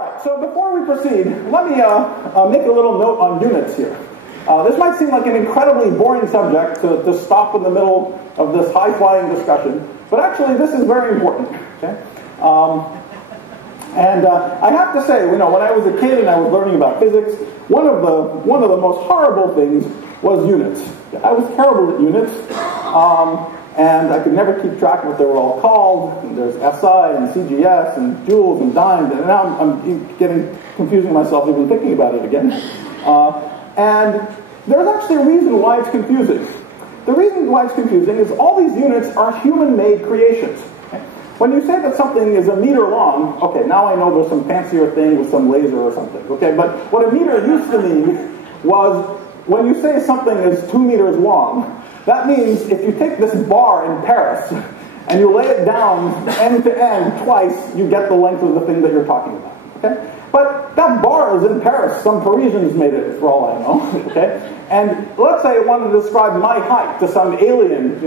right, so before we proceed, let me make a little note on units here. This might seem like an incredibly boring subject to stop in the middle of this high-flying discussion, but actually this is very important. Okay? I have to say, when I was a kid and I was learning about physics, one of the most horrible things was units. I was terrible at units, and I could never keep track of what they were all called. And there's SI and CGS and joules and dimes, and now I'm confusing myself even thinking about it again. And there's actually a reason why it's confusing. The reason why it's confusing is all these units are human-made creations. Okay? When you say that something is a meter long, okay, now I know there's some fancier thing with some laser or something. Okay, but what a meter used to mean was when you say something is 2 meters long, that means if you take this bar in Paris and you lay it down end to end twice, you get the length of the thing that you're talking about. Okay? But that bar is in Paris. Some Parisians made it, for all I know. Okay? And let's say I wanted to describe my height to some alien,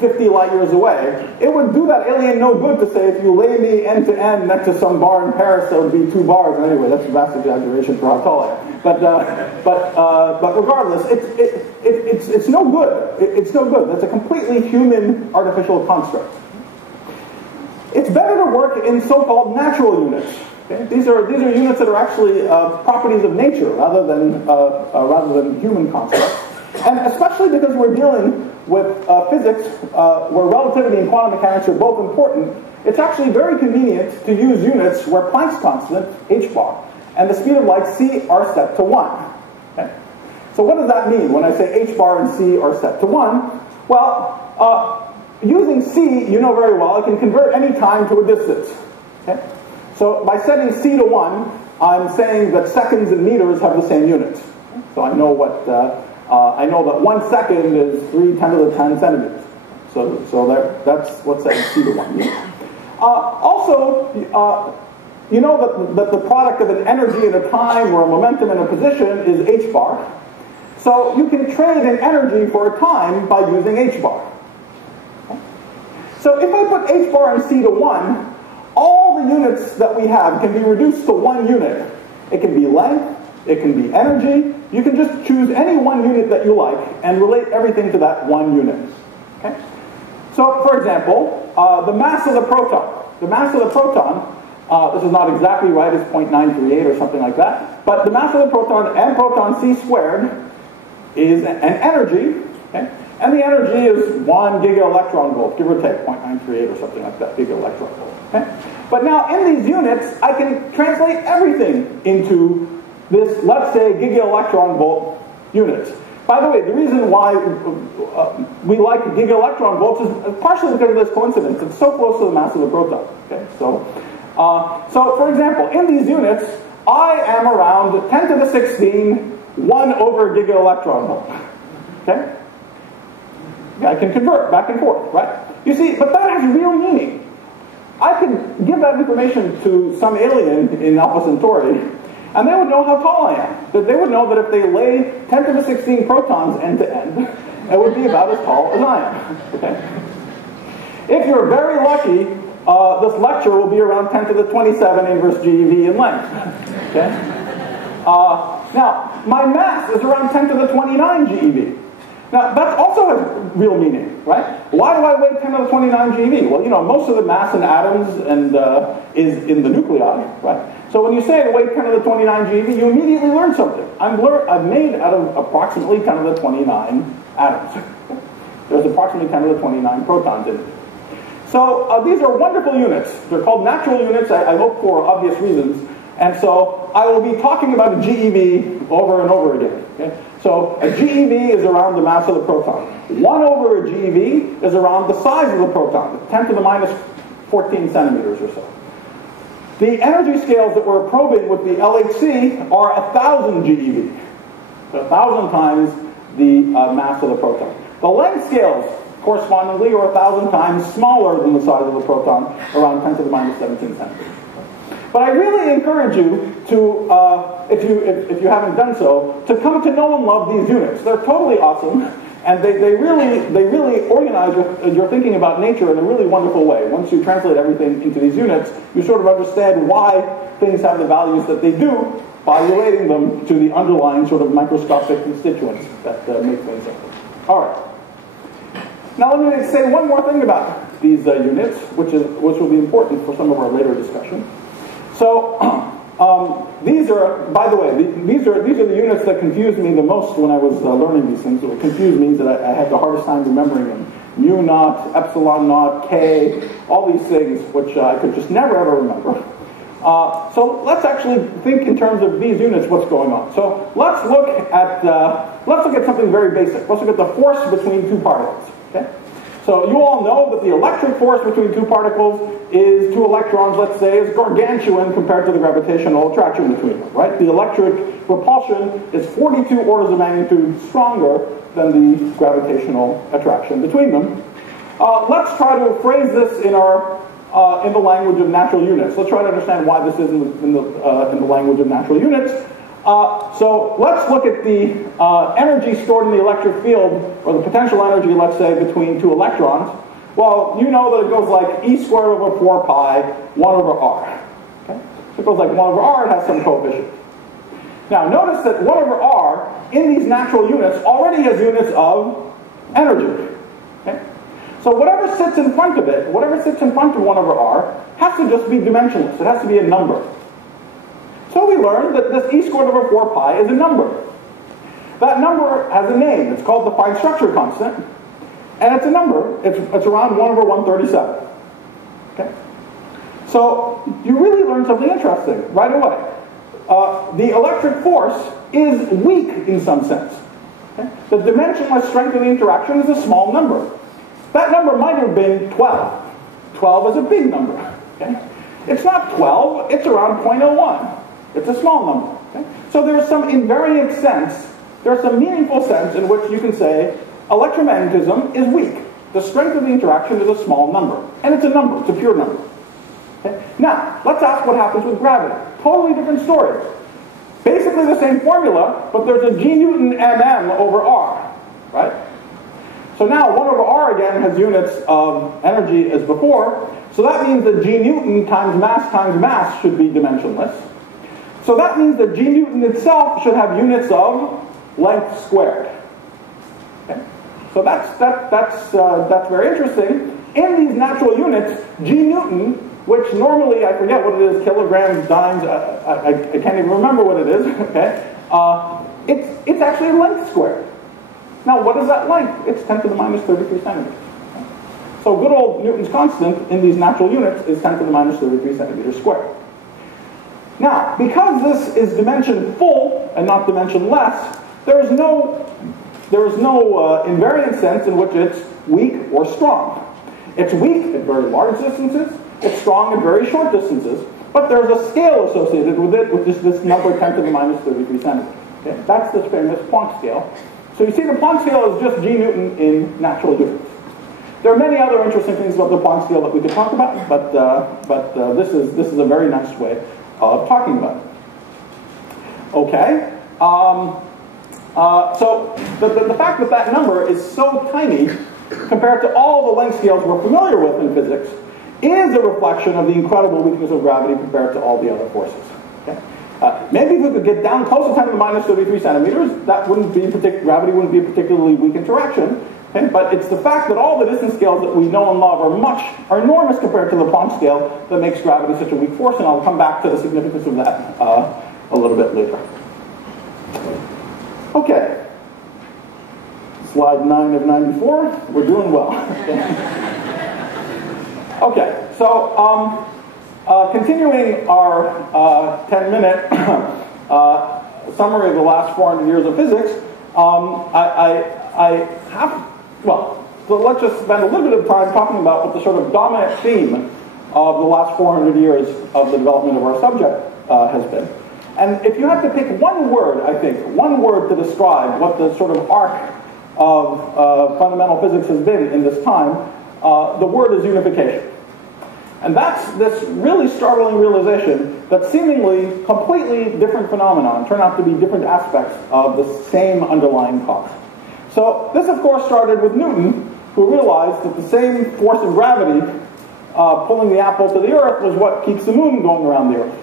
50 light years away. It would do that alien no good to say if you lay me end to end next to some bar in Paris, there would be 2 bars. Anyway, that's a vast exaggeration for how tall I am. But regardless, it's no good. It's no good. That's a completely human artificial construct. It's better to work in so-called natural units. Okay? These are units that are actually properties of nature rather than human constructs, and especially because we're dealing with physics where relativity and quantum mechanics are both important. It's actually very convenient to use units where Planck's constant, h bar, and the speed of light c are set to 1. Okay? So what does that mean when I say h bar and c are set to 1? Well, using c, you know very well, I can convert any time to a distance. Okay? So by setting c to 1, I'm saying that seconds and meters have the same units. So I know I know that 1 second is 3×10⁻⁻⁷ centimeters. So that's what's setting c to 1. Also, you know that the product of an energy and a time or a momentum and a position is h bar. So you can trade an energy for a time by using h bar. Okay? So if I put h bar and c to 1, all the units that we have can be reduced to 1 unit. It can be length, it can be energy. You can just choose any 1 unit that you like and relate everything to that 1 unit. Okay? So, for example, the mass of the proton. The mass of the proton, this is not exactly right, it's 0.938 or something like that, but the mass of the proton, m proton c squared, is an energy, okay? And the energy is 1 giga-electron volt, give or take, 0.938 or something like that, giga-electron volt. Okay? But now, in these units, I can translate everything into this, let's say, giga-electron volt units. By the way, the reason why we like giga-electron volts is partially because of this coincidence. It's so close to the mass of the proton. Okay? So for example, in these units, I am around 10 to the 16, 1 over giga-electron volt. Okay? I can convert back and forth, right? You see, but that has real meaning. I could give that information to some alien in Alpha Centauri, and they would know how tall I am. That they would know that if they lay 10 to the 16 protons end to end, it would be about as tall as I am. Okay? If you're very lucky, this lecture will be around 10 to the 27 inverse GeV in length. Okay? Now, my mass is around 10 to the 29 GeV. Now, that also has real meaning, right? Why do I weigh 10 to the 29 GeV? Well, most of the mass in atoms is in the nuclei, right? So when you say I weigh 10 to the 29 GeV, you immediately learn something. I'm made out of approximately 10 to the 29 atoms. There's approximately 10 to the 29 protons in it. So these are wonderful units. They're called natural units, I hope for obvious reasons. And so I will be talking about a GeV over and over again. Okay? So a GeV is around the mass of the proton. 1 over a GeV is around the size of the proton, 10 to the minus 14 centimeters or so. The energy scales that we're probing with the LHC are 1,000 GeV. So 1,000 times the mass of the proton. The length scales, correspondingly, are 1,000 times smaller than the size of the proton, around 10 to the minus 17 centimeters. But I really encourage you to, if you haven't done so, to come to know and love these units. They're totally awesome. And they really organize your thinking about nature in a really wonderful way. Once you translate everything into these units, you sort of understand why things have the values that they do by relating them to the underlying sort of microscopic constituents that make things up. All right. Now let me say one more thing about these units, which will be important for some of our later discussion. So these are, by the way, these are the units that confused me the most when I was learning these things. What confused means that I had the hardest time remembering them. Mu naught, epsilon naught, k, all these things which I could just never ever remember. So let's actually think in terms of these units, what's going on. So let's look at something very basic. Let's look at the force between two particles. Okay? So you all know that the electric force between two particles is two electrons, let's say, is gargantuan compared to the gravitational attraction between them, right? The electric repulsion is 42 orders of magnitude stronger than the gravitational attraction between them. Let's try to phrase this in the language of natural units. Let's try to understand why this is in the language of natural units. So let's look at the energy stored in the electric field, or the potential energy, let's say, between two electrons. Well, you know that it goes like E squared over 4 pi, 1 over r. Okay? So it goes like 1 over r, it has some coefficient. Now notice that 1 over r, in these natural units, already has units of energy. Okay? So whatever sits in front of it, whatever sits in front of 1 over r, has to just be dimensionless. It has to be a number. So we learned that this E squared over 4 pi is a number. That number has a name. It's called the fine structure constant. And it's a number. It's around 1 over 137. Okay? So you really learned something interesting right away. The electric force is weak in some sense. Okay? The dimensionless strength of the interaction is a small number. That number might have been 12. 12 is a big number. Okay? It's not 12. It's around 0.01. It's a small number. Okay? So there's some invariant sense, there's some meaningful sense in which you can say electromagnetism is weak. The strength of the interaction is a small number. And it's a number. It's a pure number. Okay? Now, let's ask what happens with gravity. Totally different story. Basically the same formula, but there's a g Newton mm over r. Right? So now 1 over r again has units of energy as before. So that means that g Newton times mass should be dimensionless. So that means that g Newton itself should have units of length squared. Okay? So that's very interesting. In these natural units, g Newton, which normally, I forget what it is, kilograms, dimes, I can't even remember what it is, okay? It's actually length squared. Now, what is that length? It's 10 to the minus 33 centimeters. Okay? So good old Newton's constant in these natural units is 10 to the minus 33 centimeters squared. Now, because this is dimension full and not dimensionless, there is no invariant sense in which it's weak or strong. It's weak at very large distances, it's strong at very short distances, but there's a scale associated with it, which is this number 10 to the minus 33 centimeters. Okay? That's the famous Planck scale. So you see the Planck scale is just g Newton in natural units. There are many other interesting things about the Planck scale that we could talk about, but this is a very nice way of talking about it. Okay. So the fact that that number is so tiny compared to all the length scales we're familiar with in physics is a reflection of the incredible weakness of gravity compared to all the other forces. Okay? Maybe if we could get down close to 10 to the minus 33 centimeters, that gravity wouldn't be a particularly weak interaction. Okay? But it's the fact that all the distance scales that we know and love are enormous compared to the Planck scale that makes gravity such a weak force, and I'll come back to the significance of that a little bit later. Okay. Slide 9 of 94. We're doing well. Okay, so continuing our 10-minute summary of the last 400 years of physics, so let's just spend a little bit of time talking about what the sort of dominant theme of the last 400 years of the development of our subject has been. And if you had to pick one word, I think, one word to describe what the sort of arc of fundamental physics has been in this time, the word is unification. And that's this really startling realization that seemingly completely different phenomena turn out to be different aspects of the same underlying cause. So this, of course, started with Newton, who realized that the same force of gravity pulling the apple to the Earth was what keeps the moon going around the Earth.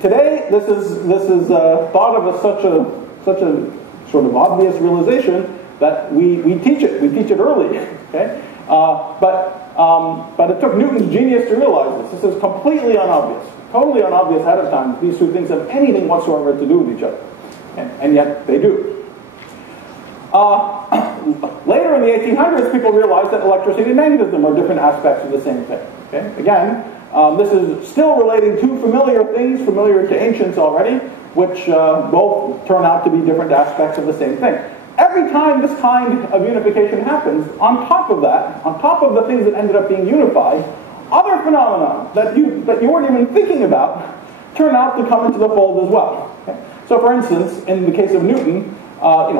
Today, this is thought of as such a sort of obvious realization that we teach it. We teach it early. Okay, but it took Newton's genius to realize this. This is completely unobvious, totally unobvious ahead of time. These two things have anything whatsoever to do with each other, and yet they do. Later in the 1800s, people realized that electricity and magnetism are different aspects of the same thing. Okay? Again, this is still relating to familiar things, familiar to ancients already, which both turn out to be different aspects of the same thing. Every time this kind of unification happens, on top of that, on top of the things that ended up being unified, other phenomena that you weren't even thinking about turn out to come into the fold as well. Okay? So, for instance, in the case of Newton,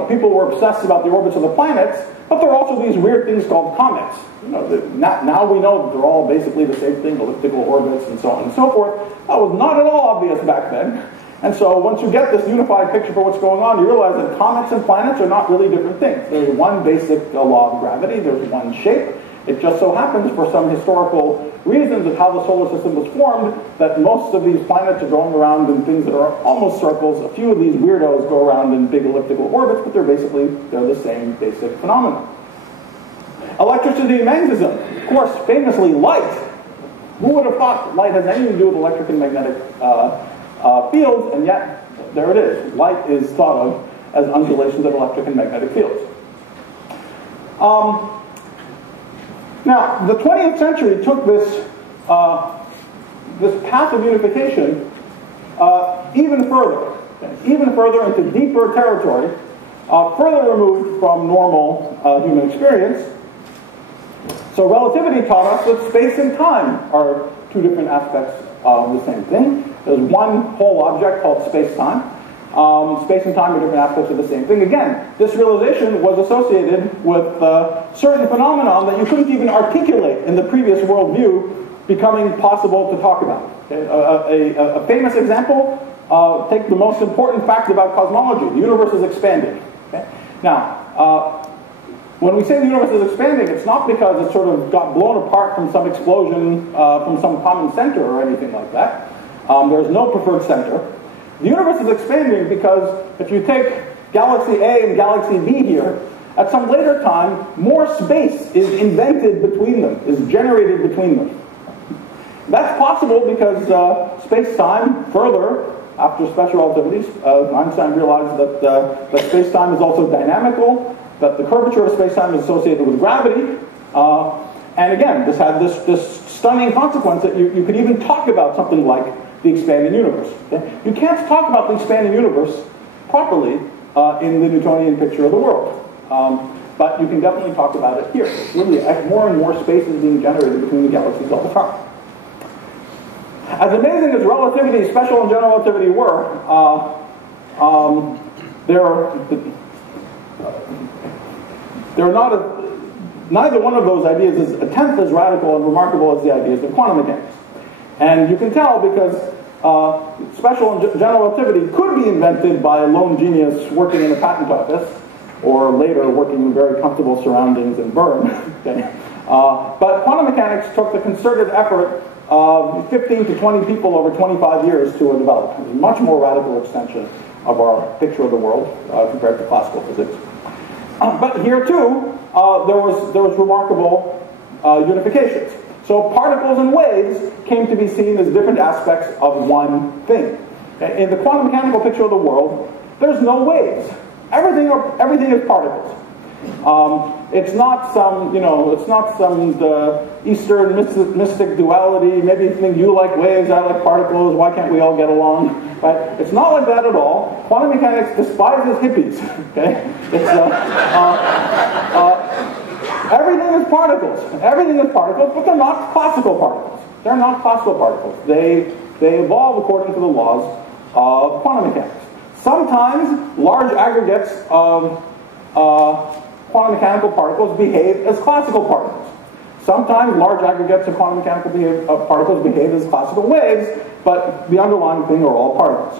people were obsessed about the orbits of the planets, but there are also these weird things called comets. Now we know that they're all basically the same thing, elliptical orbits and so on and so forth. That was not at all obvious back then. And so once you get this unified picture for what's going on, you realize that comets and planets are not really different things. There's one basic law of gravity, there's one shape. It just so happens, for some historical reasons of how the solar system was formed, that most of these planets are going around in things that are almost circles. A few of these weirdos go around in big elliptical orbits, but they're the same basic phenomenon. Electricity and magnetism. Of course, famously, light. Who would have thought that light has anything to do with electric and magnetic fields, and yet there it is. Light is thought of as undulations of electric and magnetic fields. Now, the 20th century took this path of unification even further into deeper territory, further removed from normal human experience. So relativity taught us that space and time are two different aspects of the same thing. There's one whole object called space-time. Space and time are different aspects of the same thing. Again, this realization was associated with certain phenomena that you couldn't even articulate in the previous worldview becoming possible to talk about. Okay? A famous example, take the most important fact about cosmology. The universe is expanding. Okay? Now, when we say the universe is expanding, it's not because it sort of got blown apart from some explosion, from some common center or anything like that. There's no preferred center. The universe is expanding because if you take galaxy A and galaxy B here, at some later time, more space is invented between them, is generated between them. That's possible because space-time, further, after special relativity, Einstein realized that space-time is also dynamical, that the curvature of space-time is associated with gravity, and again, this had this stunning consequence that you could even talk about something like the expanding universe. Okay? You can't talk about the expanding universe properly in the Newtonian picture of the world. But you can definitely talk about it here. Really, more and more space is being generated between the galaxies all the time. As amazing as relativity, special and general relativity were, neither one of those ideas is a tenth as radical and remarkable as the ideas of quantum mechanics. And you can tell because special and general relativity could be invented by a lone genius working in a patent office, or later working in very comfortable surroundings in Bern. Okay? But quantum mechanics took the concerted effort of 15 to 20 people over 25 years to develop. It was a much more radical extension of our picture of the world compared to classical physics. But here too, there was remarkable unifications. So particles and waves came to be seen as different aspects of one thing. Okay? In the quantum mechanical picture of the world, there's no waves. Everything is particles. It's not some Eastern mystic duality. Maybe you think you like waves, I like particles. Why can't we all get along? Right? It's not like that at all. Quantum mechanics despises hippies. Okay? Everything is particles. Everything is particles, but they're not classical particles. They're not classical particles. They evolve according to the laws of quantum mechanics. Sometimes large aggregates of quantum mechanical particles behave as classical particles. Sometimes large aggregates of quantum mechanical particles behave as classical waves, but the underlying thing are all particles.